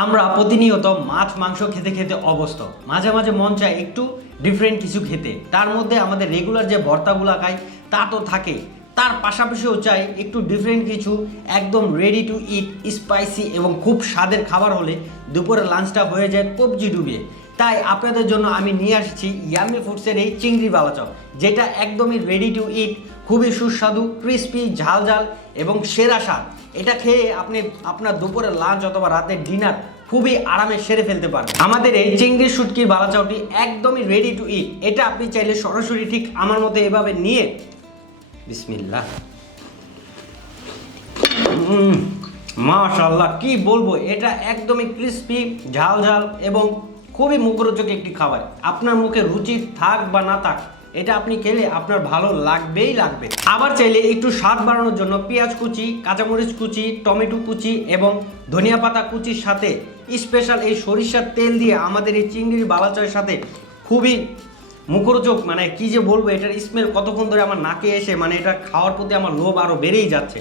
আমরা প্রতিনিয়ত মাছ মাংস খেতে খেতে অভ্যস্ত। মাঝে মাঝে মন চায় একটু ডিফারেন্ট কিছু খেতে। তার মধ্যে আমাদের রেগুলার যে ভর্তাগুলা খাই তা তো থাকে, তার পাশাপাশিও চাই একটু ডিফারেন্ট কিছু, একদম রেডি টু ইট, স্পাইসি এবং খুব স্বাদের খাবার হলে দুপুরের লাঞ্চটা হয়ে যায় কবজি ডুবিয়ে। তাই আপনাদের জন্য আমি নিয়ে আসছি ইয়ামি ফুডসের এই চিংড়ি বালা চপ, যেটা একদমই রেডি টু ইট, খুবই সুস্বাদু, ক্রিস্পি, ঝাল ঝাল এবং সেরা স্বাদ। এটা খেয়ে আপনি আপনার দুপুরের লাঞ্চ অথবা রাতের ডিনার খুবই আরামে সেরে ফেলতে পারবেন। আমাদের এই চিংড়ি শুটকির বালা চপটি একদমই রেডি টু ইট। এটা আপনি চাইলে সরাসরি ঠিক আমার মতো এভাবে নিয়ে বিসমিল্লাহ, মাশাআল্লাহ, কি বলবো, এটা একদমই ক্রিস্পি, ঝাল ঝাল এবং খুবই মুখরোচক একটি খাবার। আপনার মুখে রুচি থাক বা না থাক, এটা আপনি খেলে আপনার ভালো লাগবেই লাগবে। আবার চাইলে একটু স্বাদ বাড়ানোর জন্য পেঁয়াজ কুচি, কাঁচামরিচ কুচি, টমেটো কুচি এবং ধনিয়া পাতা কুচির সাথে স্পেশাল এই সরিষার তেল দিয়ে আমাদের এই চিংড়ির বালাচয়ের সাথে খুবই মুখরোচক, মানে কি যে বলবো, এটার স্মেল কতক্ষণ ধরে আমার নাকে এসে মানে এটা খাওয়ার প্রতি আমার লোভ আরও বেড়েই যাচ্ছে।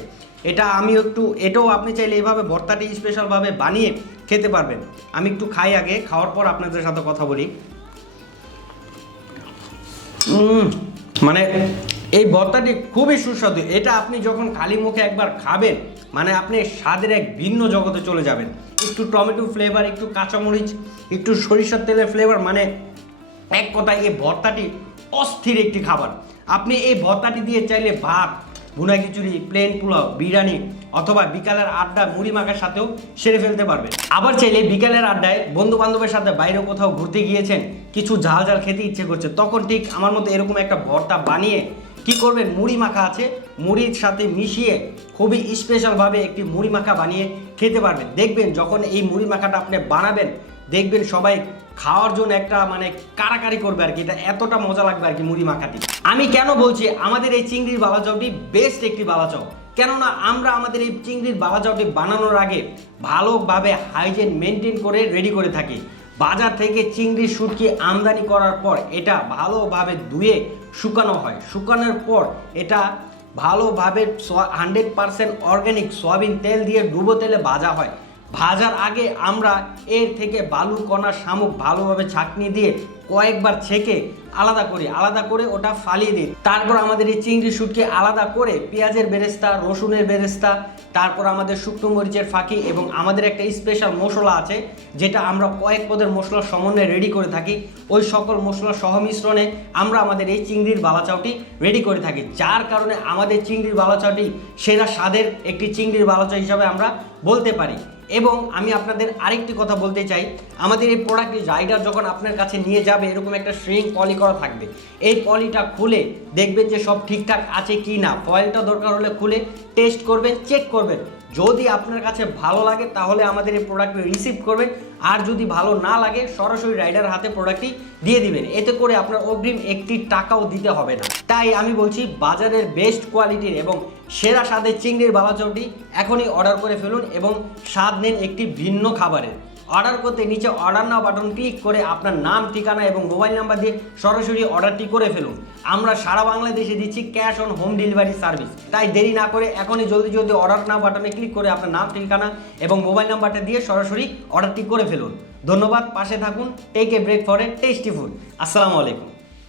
এটাও আপনি চাইলে এইভাবে ভর্তাটি স্পেশালভাবে বানিয়ে খেতে পারবেন। আমি একটু খাই, আগে খাওয়ার পর আপনাদের সাথে কথা বলি। মানে এই ভর্তাটি খুবই সুস্বাদু। এটা আপনি যখন খালি মুখে একবার খাবেন মানে আপনি স্বাদের এক ভিন্ন জগতে চলে যাবেন। একটু টমেটো ফ্লেভার, একটু কাঁচামরিচ, একটু সরিষার তেলের ফ্লেভার, মানে এক কথায় এই ভর্তাটি অস্থির একটি খাবার। আপনি এই ভর্তাটি দিয়ে চাইলে ভাত, ভুনা খিচুড়ি, প্লেন পোলাও, বিরিয়ানি অথবা বিকালের আড্ডা মুড়ি মাখার সাথেও সেরে ফেলতে পারবেন। আবার চাইলে বিকালের আড্ডায় বন্ধু বান্ধবের সাথে বাইরে কোথাও ঘুরতে গিয়েছেন, কিছু ঝাল ঝাল খেতে ইচ্ছে করছে, তখন ঠিক আমার মতো এরকম একটা ভর্তা বানিয়ে কি করবেন, মুড়ি মাখা আছে, মুড়ির সাথে মিশিয়ে খুবই স্পেশালভাবে একটি মুড়ি মাখা বানিয়ে খেতে পারবেন। দেখবেন যখন এই মুড়ি মাখাটা আপনি বানাবেন, দেখবেন সবাই খাওয়ার জন্য একটা মানে কারাকারি করবে আর কি। এটা এতটা মজা লাগবে আর কি মুড়ি মাখাটি। আমি কেন বলছি আমাদের এই চিংড়ির বালা চপটি বেস্ট একটি বালা চপ, কেননা আমরা আমাদের এই চিংড়ির বালা চপটি বানানোর আগে ভালোভাবে হাইজিন মেনটেন করে রেডি করে থাকি। বাজার থেকে চিংড়ি শুটকি আমদানি করার পর এটা ভালোভাবে ধুয়ে শুকানো হয়। শুকানোর পর এটা ভালোভাবে 100% অর্গ্যানিক সয়াবিন তেল দিয়ে ডুবো তেলে ভাজা হয়। ভাজার আগে আমরা এর থেকে বালু কণা শামুক ভালোভাবে ছাঁকনি দিয়ে কয়েকবার ছেঁকে আলাদা করে ওটা ফালিয়ে দিই। তারপর আমাদের এই চিংড়ি শুটকি আলাদা করে পেঁয়াজের বেরেস্তা, রসুনের বেরেস্তা, তারপর আমাদের শুকনো মরিচের ফাঁকি এবং আমাদের একটা স্পেশাল মশলা আছে যেটা আমরা কয়েক পদের মশলার সমন্বয়ে রেডি করে থাকি। ওই সকল মশলার সহমিশ্রণে আমরা আমাদের এই চিংড়ির বালাচাওটি রেডি করে থাকি, যার কারণে আমাদের চিংড়ির বালাচাওটি সেরা স্বাদের একটি চিংড়ির বালাচাও হিসাবে আমরা বলতে পারি। এবং আমি আপনাদের আরেকটি কথা বলতে চাই, আমাদের এই প্রোডাক্টটি রাইডার যখন আপনার কাছে নিয়ে যাবে এরকম একটা শ্রিং পলি করা থাকবে। এই পলিটা খুলে দেখবেন যে সব ঠিকঠাক আছে কি না, ফয়েলটা দরকার হলে খুলে টেস্ট করবেন, চেক করবেন। যদি আপনার কাছে ভালো লাগে তাহলে আমাদের এই প্রোডাক্টটি রিসিভ করবেন, আর যদি ভালো না লাগে সরাসরি রাইডার হাতে প্রোডাক্টটি দিয়ে দিবেন। এতে করে আপনার অগ্রিম একটি টাকাও দিতে হবে না। তাই আমি বলছি বাজারের বেস্ট কোয়ালিটির এবং সেরা স্বাদের চিংড়ির বালাচপটি এখনই অর্ডার করে ফেলুন এবং স্বাদ নেন একটি ভিন্ন খাবারের। অর্ডার করতে নিচে অর্ডার নাও বাটন ক্লিক করে আপনার নাম, ঠিকানা এবং মোবাইল নাম্বার দিয়ে সরাসরি অর্ডারটি করে ফেলুন। আমরা সারা বাংলাদেশে দিচ্ছি cash on home delivery service. তাই দেরি না করে এখনই জলদি অর্ডার নাও বাটনে ক্লিক করে আপনার নাম, ঠিকানা এবং মোবাইল নাম্বারটা দিয়ে সরাসরি অর্ডারটি করে ফেলুন। ধন্যবাদ, পাশে থাকুন। Take a break for a tasty food. আসসালামু আলাইকুম।